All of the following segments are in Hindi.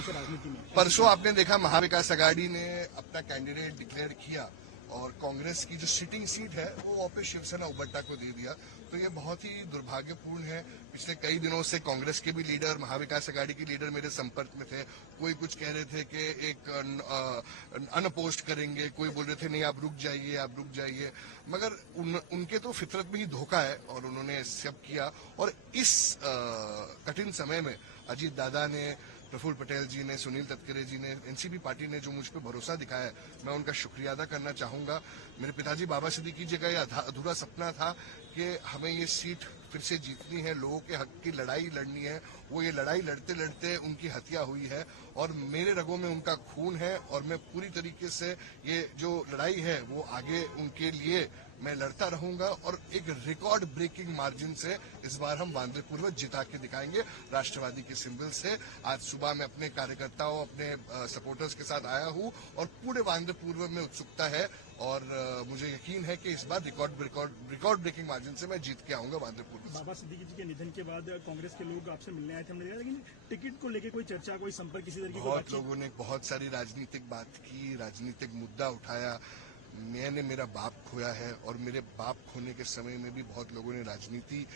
भविष्य राजनीति में? परसों आपने देखा महाविकास आघाड़ी ने अपना कैंडिडेट डिक्लेयर किया और कांग्रेस की जो सिटिंग सीट है वो वापस शिवसेना उबट्टा को दे दिया। तो ये बहुत ही दुर्भाग्यपूर्ण है। पिछले कई दिनों से कांग्रेस के भी लीडर, महाविकास आघाड़ी के लीडर मेरे संपर्क में थे। कोई कुछ कह रहे थे कि एक अनपोस्ट करेंगे, कोई बोल रहे थे नहीं आप रुक जाइए। मगर उनके तो फितरत में ही धोखा है और उन्होंने सब किया। और इस कठिन समय में अजीत दादा ने, प्रफुल्ल पटेल जी ने, सुनील तटकरे जी ने, एनसीपी पार्टी ने जो मुझ पर भरोसा दिखाया है, मैं उनका शुक्रिया अदा करना चाहूंगा। मेरे पिताजी बाबा सिद्दीकी जी का यह अधूरा सपना था कि हमें ये सीट फिर से जीतनी है, लोगों के हक की लड़ाई लड़नी है। वो ये लड़ाई लड़ते लड़ते उनकी हत्या हुई है और मेरे रगों में उनका खून है और मैं पूरी तरीके से ये जो लड़ाई है वो आगे उनके लिए मैं लड़ता रहूंगा और एक रिकॉर्ड ब्रेकिंग मार्जिन से इस बार हम वांद्रे पूर्व जिता के दिखाएंगे राष्ट्रवादी के सिंबल से। आज सुबह मैं अपने कार्यकर्ताओं, अपने सपोर्टर्स के साथ आया हूं और पूरे वांद्रे पूर्व में उत्सुकता है और मुझे यकीन है कि इस बार रिकॉर्ड ब्रेकिंग मार्जिन से मैं जीत के आऊंगा वांद्रे पूर्व। बाबा सिद्दीकी जी के निधन के बाद कांग्रेस के लोग आपसे मिलने आए थे, हमने देखा, लेकिन टिकट को लेकर कोई चर्चा, कोई संपर्क, किसी तरीके बहुत लोगों ने बहुत सारी राजनीतिक बात की, राजनीतिक मुद्दा उठाया। मैंने मेरा बाप खोया है और मेरे बाप खोने के समय में भी बहुत लोगों ने राजनीति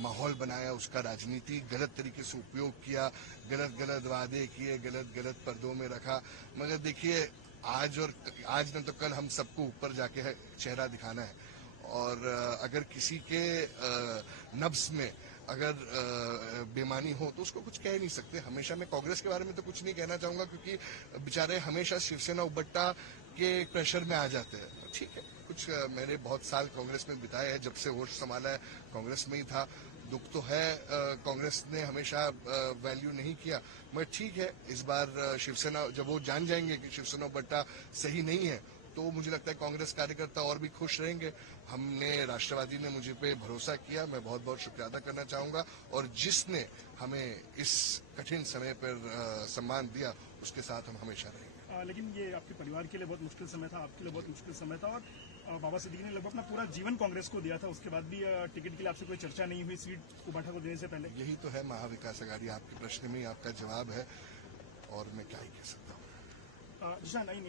माहौल बनाया, उसका राजनीति गलत तरीके से उपयोग किया, गलत वादे किए, गलत पर्दों में रखा। मगर देखिए आज न तो कल हम सबको ऊपर जाके चेहरा दिखाना है और अगर किसी के नब्ज में अगर बेमानी हो तो उसको कुछ कह नहीं सकते। हमेशा मैं कांग्रेस के बारे में तो कुछ नहीं कहना चाहूंगा क्योंकि बेचारे हमेशा शिवसेना उबट्टा के प्रेशर में आ जाते हैं। ठीक है, कुछ मैंने बहुत साल कांग्रेस में बिताए हैं, जब से होश संभाला है कांग्रेस में ही था। दुख तो है, कांग्रेस ने हमेशा वैल्यू नहीं किया, मगर ठीक है, इस बार शिवसेना जब वो जान जाएंगे कि शिवसेना उबट्टा सही नहीं है तो मुझे लगता है कांग्रेस कार्यकर्ता और भी खुश रहेंगे। हमने, राष्ट्रवादी ने मुझे पे भरोसा किया, मैं बहुत बहुत शुक्रिया अदा करना चाहूंगा और जिसने हमें इस कठिन समय पर सम्मान दिया उसके साथ हम हमेशा रहेंगे। लेकिन ये आपके परिवार के लिए बहुत मुश्किल समय था, आपके लिए बहुत मुश्किल समय था और बाबा सिद्दीकी ने लगभग अपना पूरा जीवन कांग्रेस को दिया था, उसके बाद भी टिकट के लिए आपसे कोई चर्चा नहीं हुई सीट उबाठा को देने से पहले? यही तो है महाविकास आघाड़ी, आपके प्रश्न में ही आपका जवाब है और मैं क्या ही कह सकता हूँ। नहीं